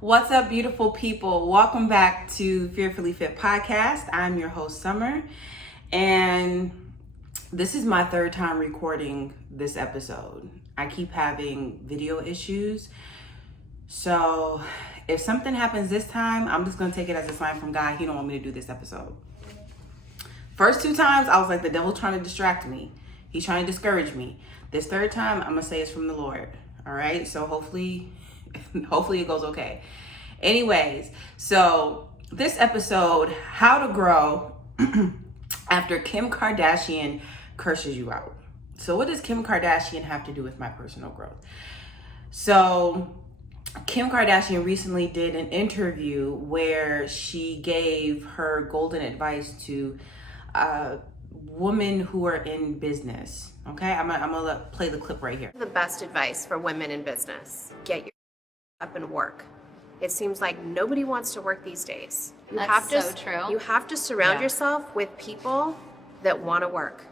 What's up, beautiful people? Welcome back to Fearfully Fit Podcast. I'm your host, Summer, and this is my third time recording this episode. I keep having video issues, so if something happens this time, I'm just going to take it as a sign from God. He don't want me to do this episode. First two times, I was like, the devil's trying to distract me. He's trying to discourage me. This third time, I'm going to say it's from the Lord. All right? So hopefully it goes okay. Anyways, so this episode, how to grow after Kim Kardashian curses you out. So what does Kim Kardashian have to do with my personal growth? So Kim Kardashian recently did an interview where she gave her golden advice to women who are in business. Okay, I'm gonna play the clip right here. The best advice for women in business: get your up and work. It seems like nobody wants to work these days. That's so true. You have to surround yourself with people that want to work.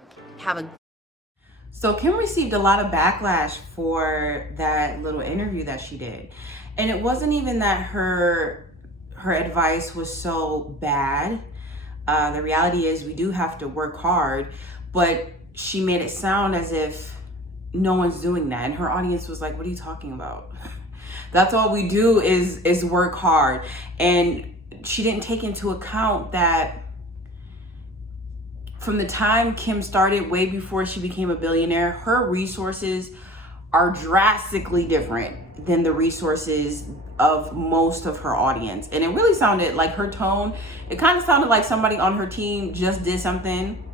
So Kim received a lot of backlash for that little interview that she did. And it wasn't even that her advice was so bad. The reality is we do have to work hard, but she made it sound as if no one's doing that. And her audience was like, what are you talking about? That's all we do is work hard. And she didn't take into account that from the time Kim started, way before she became a billionaire, her resources are drastically different than the resources of most of her audience. And it really sounded like her tone, it kind of sounded like somebody on her team just did something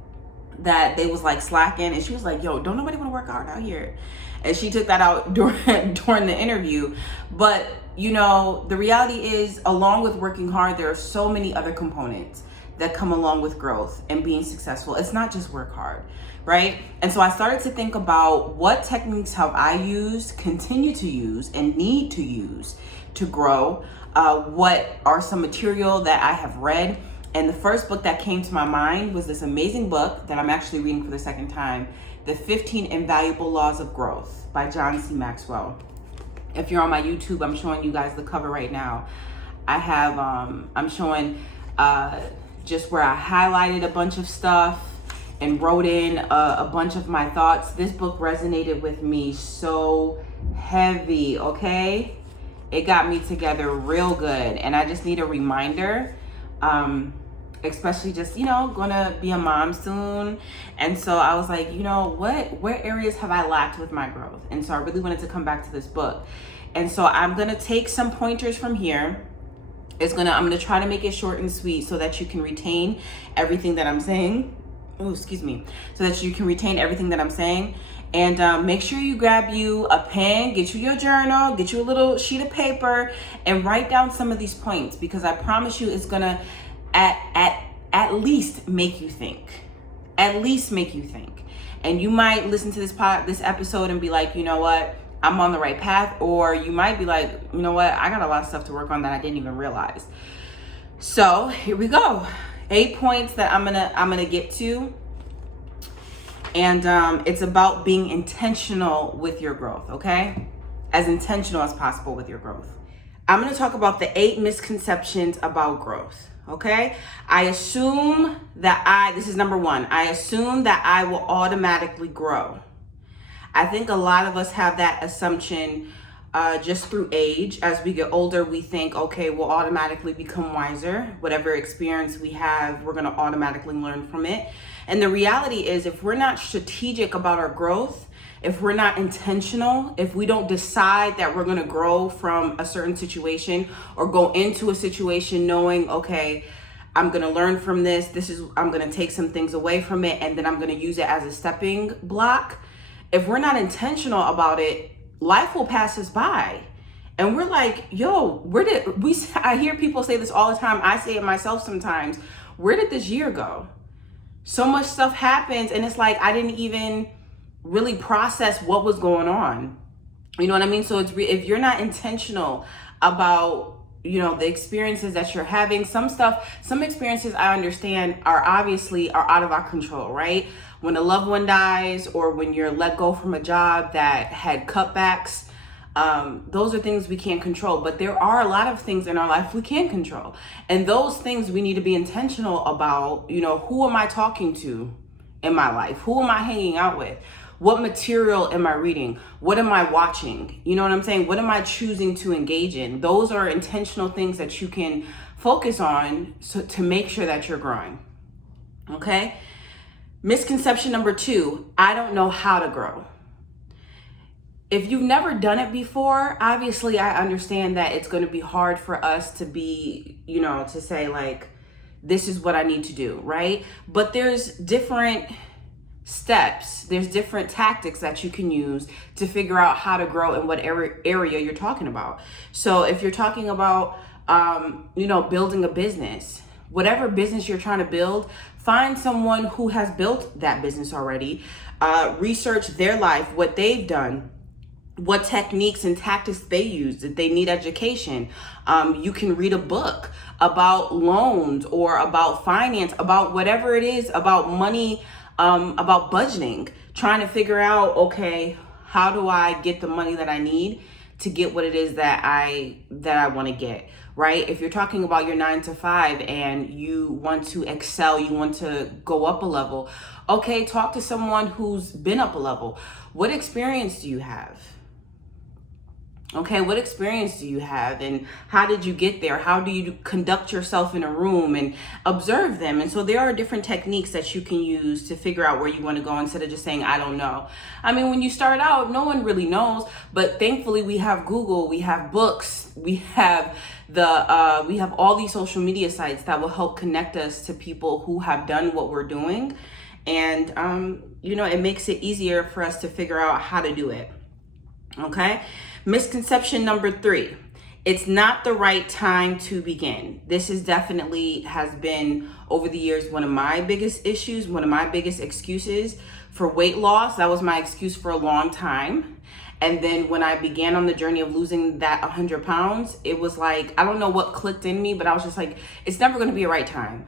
that they was like slacking, and she was like, yo, don't nobody want to work hard out here. And she took that out during the interview. But you know, the reality is, along with working hard, there are so many other components that come along with growth and being successful. It's not just work hard, right? And so I started to think about what techniques have I used, continue to use, and need to use to grow. What are some material that I have read? And the first book that came to my mind was this amazing book that I'm actually reading for the second time, The 15 Invaluable Laws of Growth by John C. Maxwell. If you're on my YouTube, I'm showing you guys the cover right now. I have, I'm showing just where I highlighted a bunch of stuff and wrote in a bunch of my thoughts. This book resonated with me so heavy, okay? It got me together real good. And I just need a reminder, especially just, you know, gonna be a mom soon. And so I was like, you know, what areas have I lacked with my growth? And so I really wanted to come back to this book. And so I'm gonna take some pointers from here. I'm gonna try to make it short and sweet so that you can retain everything that I'm saying. Oh, excuse me. So that you can retain everything that I'm saying. And make sure you grab you a pen, get you your journal, get you a little sheet of paper, and write down some of these points, because I promise you it's gonna at least make you think. At least make you think. And you might listen to this episode and be like, you know what, I'm on the right path. Or you might be like, you know what, I got a lot of stuff to work on that I didn't even realize. So here we go. 8 points that I'm gonna get to. And it's about being intentional with your growth, okay? As intentional as possible with your growth. I'm gonna talk about the 8 misconceptions about growth, okay? This is number 1. I assume that I will automatically grow. I think a lot of us have that assumption just through age. As we get older, we think, okay, we'll automatically become wiser. Whatever experience we have, we're gonna automatically learn from it. And the reality is, if we're not strategic about our growth, if we're not intentional, if we don't decide that we're gonna grow from a certain situation or go into a situation knowing, okay, I'm gonna learn from this, I'm gonna take some things away from it, and then I'm gonna use it as a stepping block. If we're not intentional about it, life will pass us by. And we're like, yo, I hear people say this all the time. I say it myself sometimes. Where did this year go? So much stuff happens, and it's like I didn't even really process what was going on. You know what I mean? So if you're not intentional about, you know, the experiences that you're having, some experiences I understand are out of our control, right? When a loved one dies, or when you're let go from a job that had cutbacks, Those are things we can't control, but there are a lot of things in our life we can control. And those things we need to be intentional about. Who am I talking to in my life? Who am I hanging out with? What material am I reading? What am I watching? You know what I'm saying? What am I choosing to engage in? Those are intentional things that you can focus on to make sure that you're growing. Okay? Misconception number 2, I don't know how to grow. If you've never done it before, obviously I understand that it's going to be hard for us to be, to say like, this is what I need to do, right? But there's different steps, there's different tactics that you can use to figure out how to grow in what area you're talking about. So if you're talking about, building a business, whatever business you're trying to build, find someone who has built that business already, research their life, what they've done, what techniques and tactics they use. If they need education, you can read a book about loans or about finance, about whatever it is, about money, about budgeting, trying to figure out, okay, how do I get the money that I need to get what it is that I want to get, right? If you're talking about your 9 to 5 and you want to excel, you want to go up a level, okay, talk to someone who's been up a level. What experience do you have? Okay, what experience do you have and how did you get there? How do you conduct yourself in a room and observe them? And so there are different techniques that you can use to figure out where you want to go instead of just saying, I don't know. I mean, when you start out, no one really knows, but thankfully we have Google, we have books, we have we have all these social media sites that will help connect us to people who have done what we're doing. And, it makes it easier for us to figure out how to do it. Okay. Misconception number 3, it's not the right time to begin. This is definitely has been over the years one of my biggest issues, one of my biggest excuses for weight loss. That was my excuse for a long time. And then when I began on the journey of losing that 100 pounds, it was like, I don't know what clicked in me, but I was just like, it's never going to be a right time.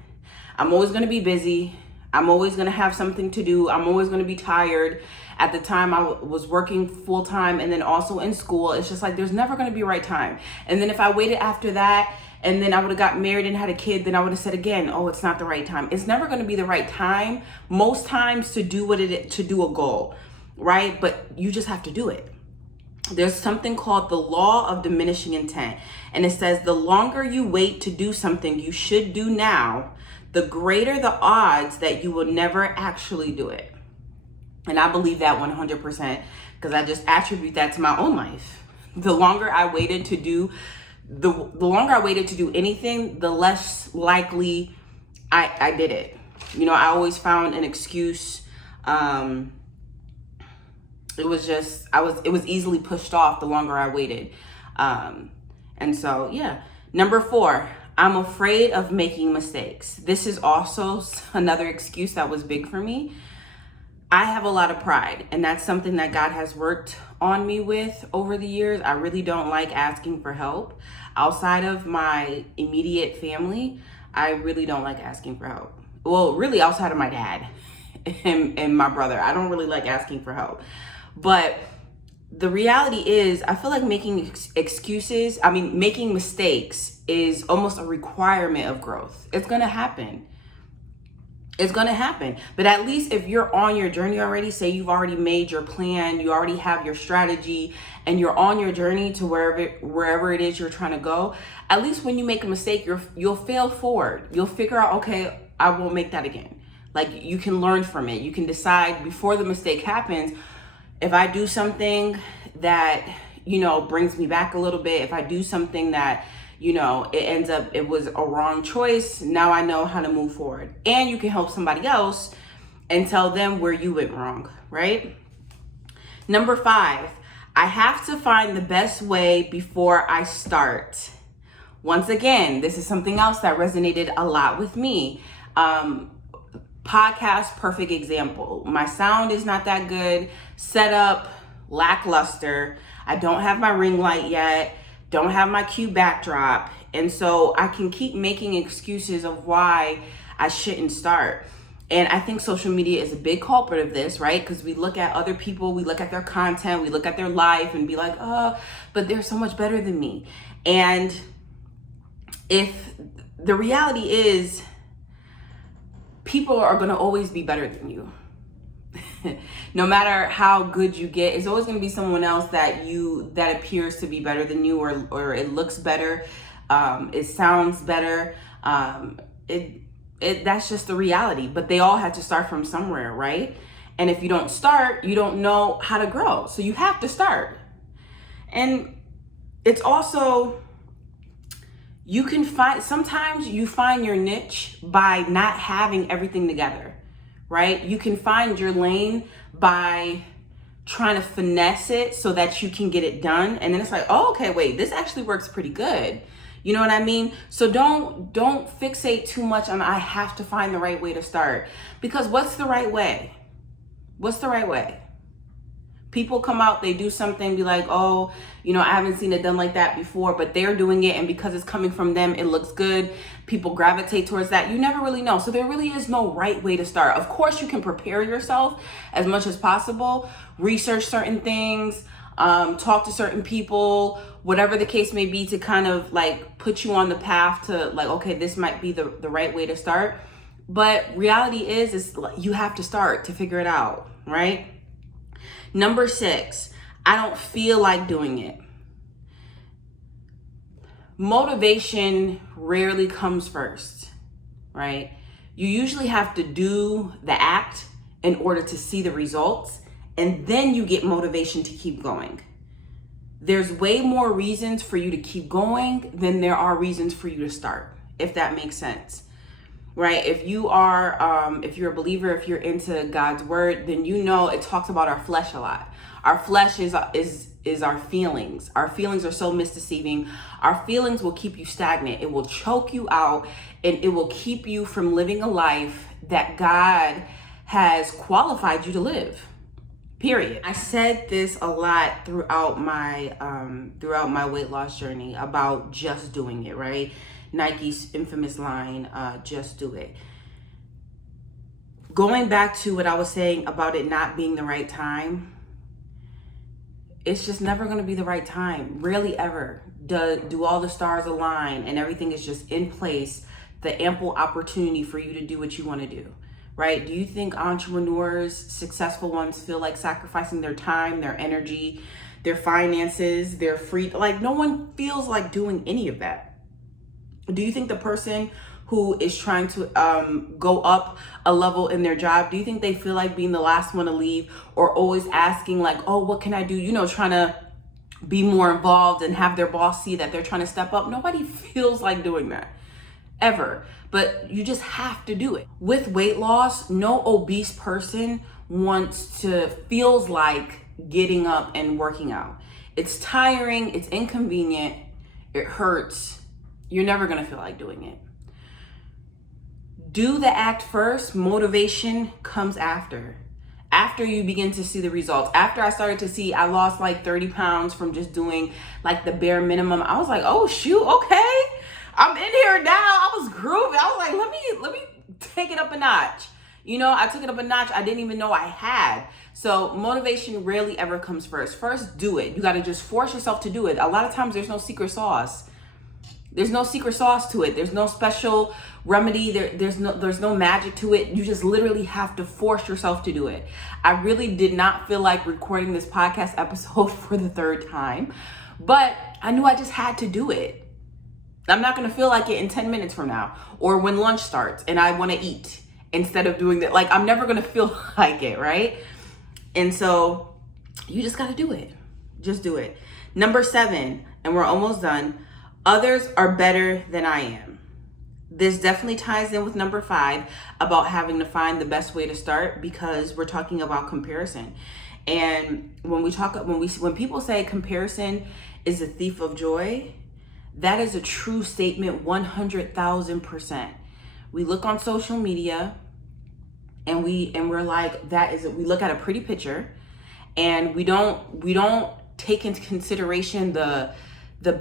I'm always going to be busy. I'm always going to have something to do. I'm always going to be tired. At the time I was working full time and then also in school. It's just like, there's never going to be a right time. And then if I waited after that and then I would have got married and had a kid, then I would have said again, oh, it's not the right time. It's never going to be the right time most times to do to do a goal, right? But you just have to do it. There's something called the law of diminishing intent. And it says the longer you wait to do something you should do now, the greater the odds that you will never actually do it. And I believe that 100% because I just attribute that to my own life. The longer I waited to do anything, the less likely I did it. I always found an excuse. It was easily pushed off the longer I waited. And so, yeah. Number 4, I'm afraid of making mistakes. This is also another excuse that was big for me. I have a lot of pride, and that's something that God has worked on me with over the years. I really don't like asking for help. Outside of my immediate family, I really don't like asking for help. Well, really outside of my dad and my brother, I don't really like asking for help. But the reality is, I feel like making mistakes is almost a requirement of growth. It's going to happen. It's going to happen. But at least if you're on your journey already, say you've already made your plan, you already have your strategy, and you're on your journey to wherever it is you're trying to go, at least when you make a mistake, you'll fail forward. You'll figure out, okay, I won't make that again. Like, you can learn from it. You can decide before the mistake happens, if I do something that, brings me back a little bit, if I do something that, it was a wrong choice, now I know how to move forward. And you can help somebody else and tell them where you went wrong, right? Number 5, I have to find the best way before I start. Once again, this is something else that resonated a lot with me. Podcast, perfect example. My sound is not that good. Setup, lackluster. I don't have my ring light yet. Don't have my cute backdrop. And so I can keep making excuses of why I shouldn't start. And I think social media is a big culprit of this, right? Because we look at other people, we look at their content, we look at their life and be like, oh, but they're so much better than me. And if the reality is, people are going to always be better than you. No matter how good you get, it's always going to be someone else that appears to be better than you, or it looks better, it sounds better. That's just the reality. But they all had to start from somewhere, right? And if you don't start, you don't know how to grow. So you have to start. And it's also, sometimes you find your niche by not having everything together, right? You can find your lane by trying to finesse it so that you can get it done. And then it's like, oh, okay, wait, this actually works pretty good. You know what I mean? So don't fixate too much on, I have to find the right way to start. Because what's the right way? What's the right way? People come out, they do something, be like, oh, I haven't seen it done like that before, but they're doing it. And because it's coming from them, it looks good. People gravitate towards that. You never really know. So there really is no right way to start. Of course, you can prepare yourself as much as possible, research certain things, talk to certain people, whatever the case may be, to kind of like put you on the path to like, okay, this might be the right way to start. But reality is you have to start to figure it out, right? Number 6, I don't feel like doing it. Motivation rarely comes first, right? You usually have to do the act in order to see the results, and then you get motivation to keep going. There's way more reasons for you to keep going than there are reasons for you to start, if that makes sense. Right? If you're a believer, if you're into God's word, then it talks about our flesh a lot. Our flesh is our feelings. Our feelings are so misdeceiving. Our feelings will keep you stagnant. It will choke you out, and it will keep you from living a life that God has qualified you to live. Period. I said this a lot throughout my weight loss journey about just doing it, right? Nike's infamous line, just do it. Going back to what I was saying about it not being the right time, it's just never going to be the right time. Rarely ever do all the stars align and everything is just in place, the ample opportunity for you to do what you want to do, right? Do you think entrepreneurs, successful ones, feel like sacrificing their time, their energy, their finances, their free, like no one feels like doing any of that? Do you think the person who is trying to go up a level in their job, do you think they feel like being the last one to leave, or always asking like, oh, what can I do? Trying to be more involved and have their boss see that they're trying to step up? Nobody feels like doing that, ever. But you just have to do it. With weight loss, no obese person feels like getting up and working out. It's tiring, it's inconvenient, it hurts. You're never gonna feel like doing it. Do the act first, motivation comes after. After you begin to see the results. After I started to see, I lost like 30 pounds from just doing like the bare minimum. I was like, oh shoot, okay. I'm in here now. I was grooving. I was like, let me take it up a notch. I took it up a notch I didn't even know I had. So motivation rarely ever comes first. First, do it. You gotta just force yourself to do it. A lot of times there's no secret sauce. There's no secret sauce to it. There's no special remedy. There's no magic to it. You just literally have to force yourself to do it. I really did not feel like recording this podcast episode for the 3rd time, but I knew I just had to do it. I'm not going to feel like it in 10 minutes from now, or when lunch starts and I want to eat instead of doing that. Like, I'm never going to feel like it, right? And so you just got to do it. Just do it. Number 7, and we're almost done. Others are better than I am. This definitely ties in with number 5 about having to find the best way to start, because we're talking about comparison. And when people say comparison is a thief of joy, that is a true statement, 100,000%. We look on social media and we're like, we look at a pretty picture, and we don't take into consideration the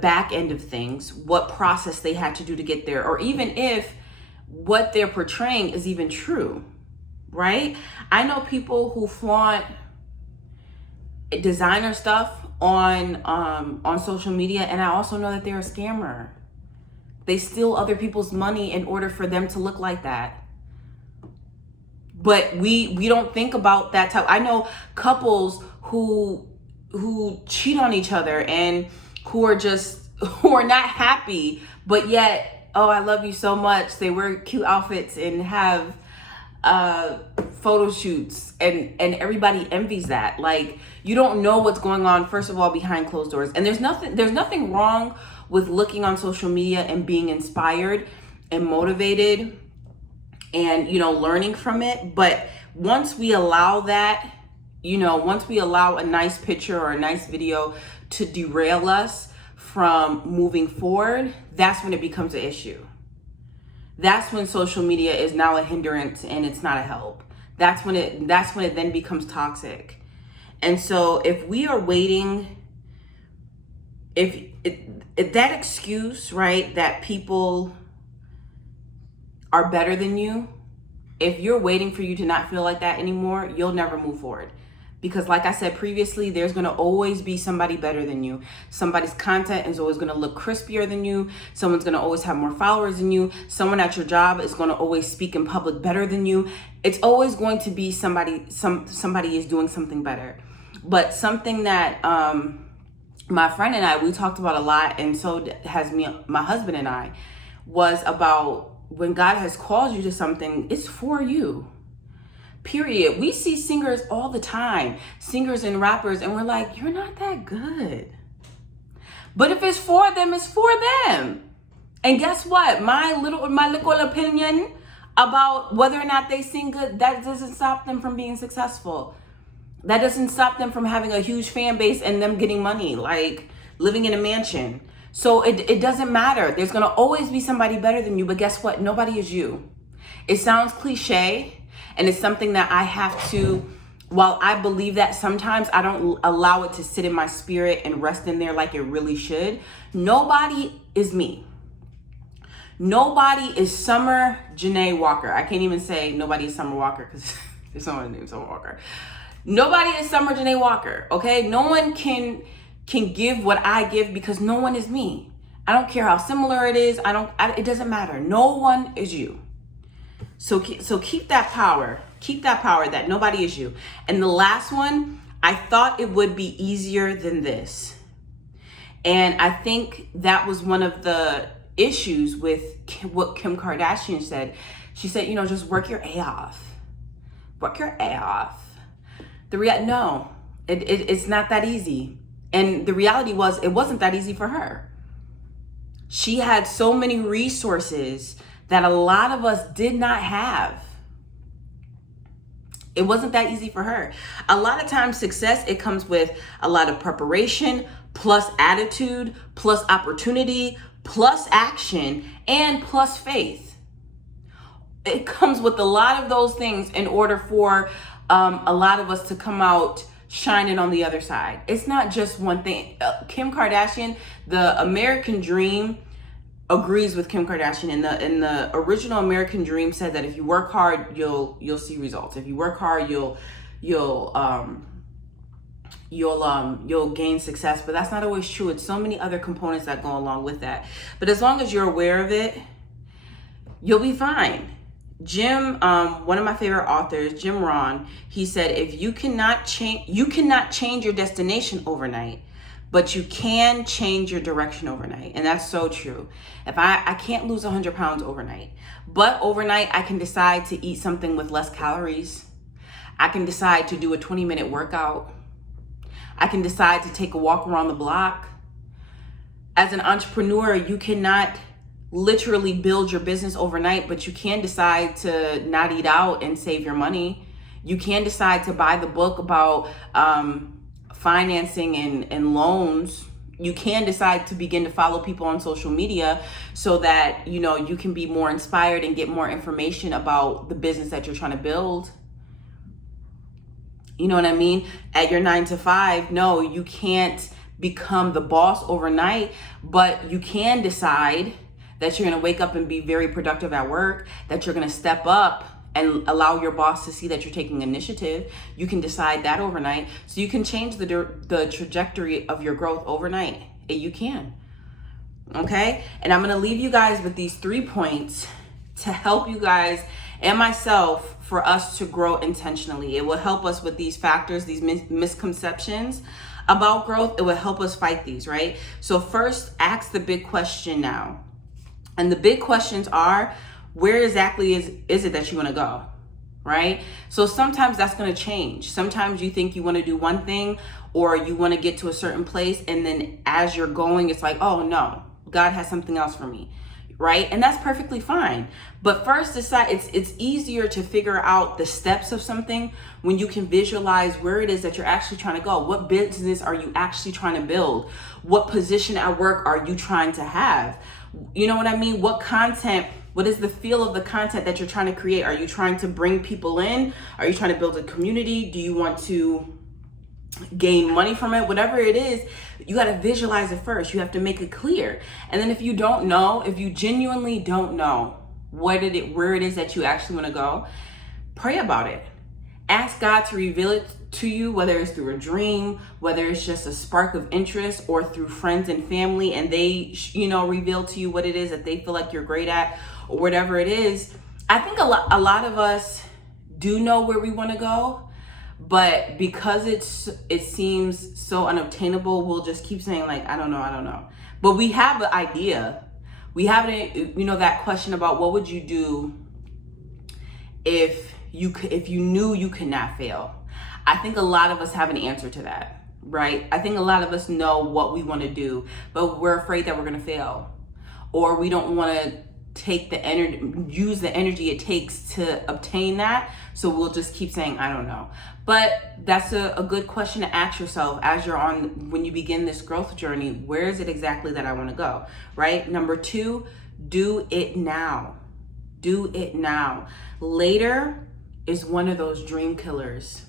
back end of things, what process they had to do to get there, or even if what they're portraying is even true. right? I know people who flaunt designer stuff on social media, and I also know that they're a scammer. They steal other people's money in order for them to look like that. But we don't think about that type. I know couples who cheat on each other and who are not happy, but yet, oh, I love you so much. They wear cute outfits and have photo shoots, and everybody envies that. Like, you don't know what's going on, first of all, behind closed doors. And there's nothing wrong with looking on social media and being inspired and motivated and, learning from it. But once we allow that, once we allow a nice picture or a nice video to derail us from moving forward, that's when it becomes an issue. That's when social media is now a hindrance and it's not a help. That's when it then becomes toxic. And so if we are waiting, if that excuse, right, that people are better than you, if you're waiting for you to not feel like that anymore, you'll never move forward. Because like I said previously, there's going to always be somebody better than you. Somebody's content is always going to look crispier than you. Someone's going to always have more followers than you. Someone at your job is going to always speak in public better than you. It's always going to be somebody is doing something better. But something that my friend and I, we talked about a lot, and so has my husband and I, was about when God has called you to something, it's for you. Period. We see singers all the time, singers and rappers, and we're like, you're not that good. But if it's for them, it's for them. And guess what? My little opinion about whether or not they sing good, that doesn't stop them from being successful. That doesn't stop them from having a huge fan base and them getting money, like living in a mansion. So it doesn't matter. There's going to always be somebody better than you, but guess what? Nobody is you. It sounds cliche, and it's something that I have to, while I believe that sometimes, I don't allow it to sit in my spirit and rest in there like it really should. Nobody is me. Nobody is Summer Janae Walker. I can't even say nobody is Summer Walker because there's someone named Summer Walker. Nobody is Summer Janae Walker, okay? No one can give what I give because no one is me. I don't care how similar it is. It doesn't matter. No one is you. So keep that power. Keep that power that nobody is you. And the last one, I thought it would be easier than this. And I think that was one of the issues with what Kim Kardashian said. She said, just work your A off. Work your A off. No, it's not that easy. And the reality was, it wasn't that easy for her. She had so many resources that a lot of us did not have. It wasn't that easy for her. A lot of times success, it comes with a lot of preparation, plus attitude, plus opportunity, plus action, and plus faith. It comes with a lot of those things in order for a lot of us to come out shining on the other side. It's not just one thing. Kim Kardashian, the American dream, agrees with Kim Kardashian. In the original American dream said that if you work hard, you'll see results. If you work hard, you'll gain success. But that's not always true. It's so many other components that go along with that. But as long as you're aware of it, you'll be fine. Jim, one of my favorite authors, Jim Rohn, he said, if you cannot change your destination overnight, but you can change your direction overnight. And that's so true. If I can't lose 100 pounds overnight, but overnight I can decide to eat something with less calories. I can decide to do a 20-minute workout. I can decide to take a walk around the block. As an entrepreneur, you cannot literally build your business overnight, but you can decide to not eat out and save your money. You can decide to buy the book about financing and loans. You can decide to begin to follow people on social media so that you can be more inspired and get more information about the business that you're trying to build. You know what I mean? At your 9 to 5, no, you can't become the boss overnight, but you can decide that you're going to wake up and be very productive at work, that you're going to step up and allow your boss to see that you're taking initiative. You can decide that overnight. So you can change the trajectory of your growth overnight. You can. Okay? And I'm going to leave you guys with these 3 points to help you guys and myself for us to grow intentionally. It will help us with these factors, these misconceptions about growth. It will help us fight these, right? So first, ask the big question now. And the big questions are, where exactly is it that you want to go, right? So sometimes that's going to change. Sometimes you think you want to do one thing or you want to get to a certain place, and then as you're going, it's like, oh no, God has something else for me, right? And that's perfectly fine. But first decide, it's easier to figure out the steps of something when you can visualize where it is that you're actually trying to go. What business are you actually trying to build? What position at work are you trying to have? You know what I mean? What content, what is the feel of the content that you're trying to create? Are you trying to bring people in? Are you trying to build a community? Do you want to gain money from it? Whatever it is, you got to visualize it first. You have to make it clear. And then if you don't know, if you genuinely don't know where it is that you actually want to go, pray about it. Ask God to reveal it to you, whether it's through a dream, whether it's just a spark of interest, or through friends and family, and they, reveal to you what it is that they feel like you're great at, or whatever it is. I think a lot of us do know where we want to go, but because it seems so unobtainable, we'll just keep saying like, I don't know. But we have an idea. We have that question about what would you do if you knew you could not fail. I think a lot of us have an answer to that, right? I think a lot of us know what we want to do, but we're afraid that we're going to fail, or we don't want to use the energy it takes to obtain that. So we'll just keep saying, I don't know. But that's a good question to ask yourself when you begin this growth journey. Where is it exactly that I want to go, right? Number 2, do it now. Do it now. Later is one of those dream killers.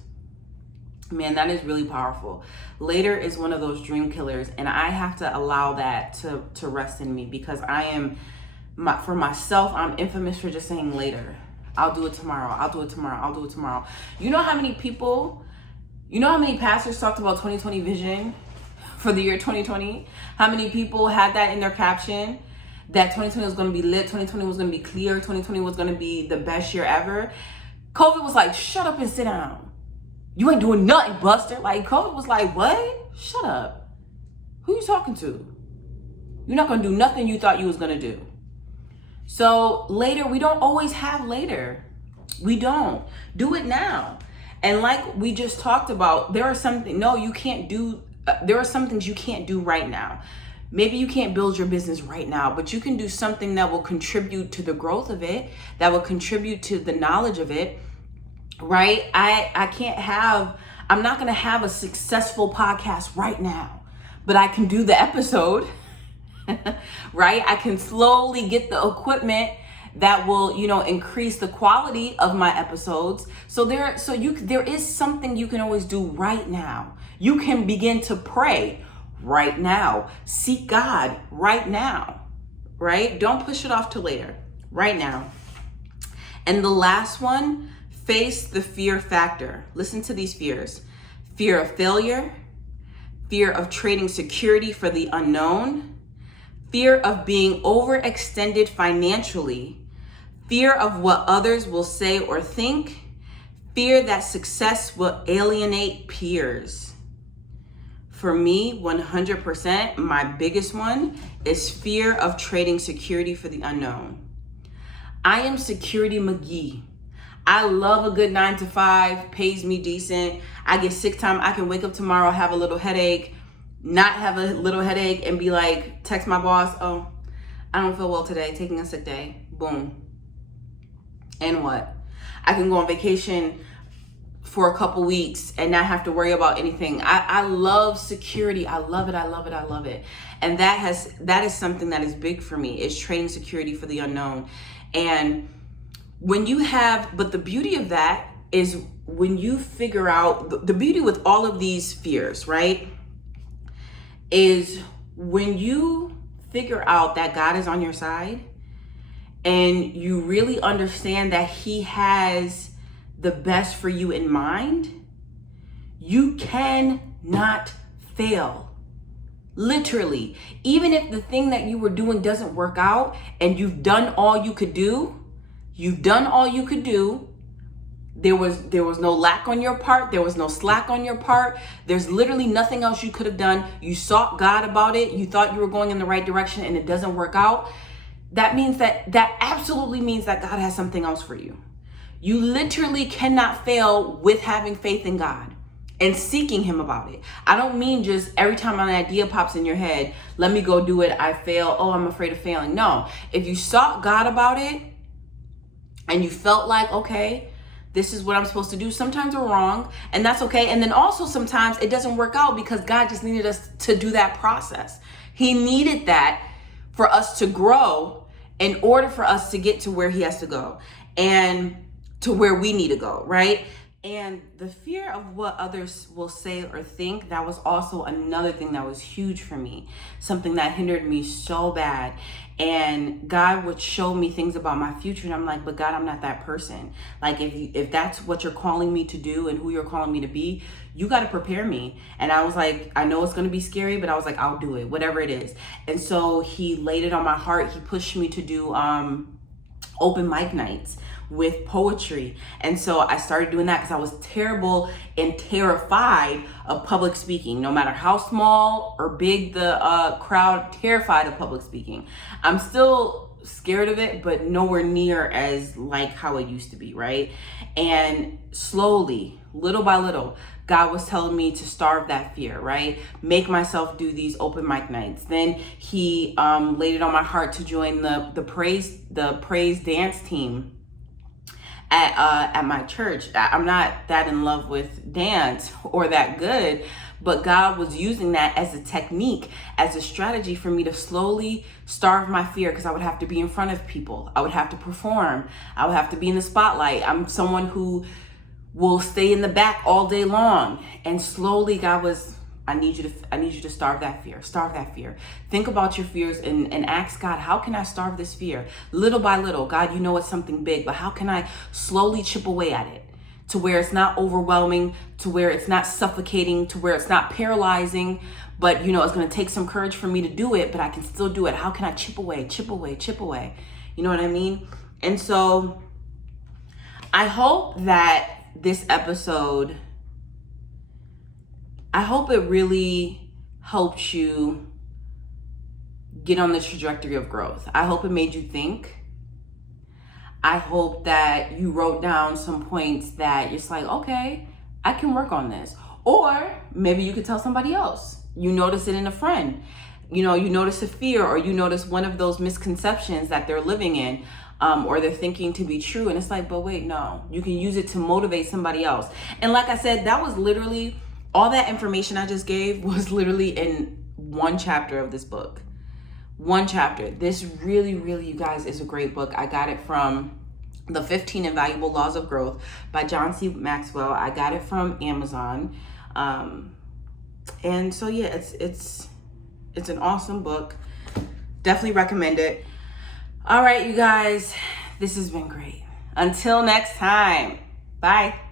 Man, that is really powerful. Later is one of those dream killers, and I have to allow that to rest in me, because for myself, I'm infamous for just saying later. I'll do it tomorrow. I'll do it tomorrow. I'll do it tomorrow. You know how many pastors talked about 2020 vision for the year 2020? How many people had that in their caption? That 2020 was going to be lit, 2020 was going to be clear, 2020 was going to be the best year ever. COVID was like, shut up and sit down. You ain't doing nothing, Buster. Like, COVID was like, what? Shut up. Who you talking to? You're not going to do nothing you thought you was going to do. So later, we don't always have later. We don't. Do it now. And like we just talked about, there are some things you can't do right now. Maybe you can't build your business right now, but you can do something that will contribute to the growth of it, that will contribute to the knowledge of it, right? I'm not going to have a successful podcast right now, but I can do the episode, right? I can slowly get the equipment that will, increase the quality of my episodes. So there is something you can always do right now. You can begin to pray right now. Seek God right now, right? Don't push it off to later, right now. And the last one, face the fear factor. Listen to these fears. Fear of failure, fear of trading security for the unknown, fear of being overextended financially, fear of what others will say or think, fear that success will alienate peers. For me, 100%, my biggest one is fear of trading security for the unknown. I am Security McGee. I love a good 9 to 5, pays me decent. I get sick time. I can wake up tomorrow, have a little headache, not have a little headache, and be like, text my boss, oh, I don't feel well today, taking a sick day. Boom. And what? I can go on vacation for a couple weeks and not have to worry about anything. I love security. I love it. I love it. I love it. And that is something that is big for me, is trading security for the unknown. And but the beauty of that is when you figure out, the beauty with all of these fears, right, is when you figure out that God is on your side and you really understand that he has the best for you in mind, you cannot fail. Literally. Even if the thing that you were doing doesn't work out and you've done all you could do, there was no lack on your part. There was no slack on your part. There's literally nothing else you could have done. You sought God about it. You thought you were going in the right direction and it doesn't work out. That absolutely means that God has something else for you. You literally cannot fail with having faith in God and seeking him about it. I don't mean just every time an idea pops in your head, let me go do it, I fail, oh, I'm afraid of failing. No, if you sought God about it and you felt like, okay, this is what I'm supposed to do. Sometimes we're wrong, and that's okay. And then also sometimes it doesn't work out because God just needed us to do that process. He needed that for us to grow in order for us to get to where he has to go and to where we need to go, right? And the fear of what others will say or think, that was also another thing that was huge for me, something that hindered me so bad. And God would show me things about my future, and I'm like, but God, I'm not that person. Like, if that's what you're calling me to do and who you're calling me to be, you got to prepare me. And I was like, I know it's going to be scary, but I was like, I'll do it, whatever it is. And so he laid it on my heart. He pushed me to do open mic nights with poetry. And so I started doing that because I was terrible and terrified of public speaking, no matter how small or big the crowd, terrified of public speaking. I'm still scared of it, but nowhere near as like how it used to be, right? And slowly, little by little, God was telling me to starve that fear, right? Make myself do these open mic nights. Then he laid it on my heart to join the praise dance team at my church. I'm not that in love with dance or that good, but God was using that as a technique, as a strategy for me to slowly starve my fear, because I would have to be in front of people. I would have to perform. I would have to be in the spotlight. I'm someone who will stay in the back all day long. And slowly God was, I need you to starve that fear. Starve that fear. Think about your fears and ask God, how can I starve this fear? Little by little. God, you know it's something big, but how can I slowly chip away at it to where it's not overwhelming, to where it's not suffocating, to where it's not paralyzing, but it's going to take some courage for me to do it, but I can still do it. How can I chip away? You know what I mean? And so I hope that this episode, I hope it really helped you get on the trajectory of growth. I hope it made you think. I hope that you wrote down some points that you're just like, okay, I can work on this. Or maybe you could tell somebody else. You notice it in a friend. You notice a fear, or you notice one of those misconceptions that they're living in, or they're thinking to be true. And it's like, but wait, no, you can use it to motivate somebody else. And like I said, that was literally, all that information I just gave was literally in one chapter of this book. One chapter. This really, really, you guys, is a great book. I got it from The 15 Invaluable Laws of Growth by John C. Maxwell. I got it from Amazon. And so yeah, it's an awesome book. Definitely recommend it. All right, you guys, this has been great. Until next time, bye.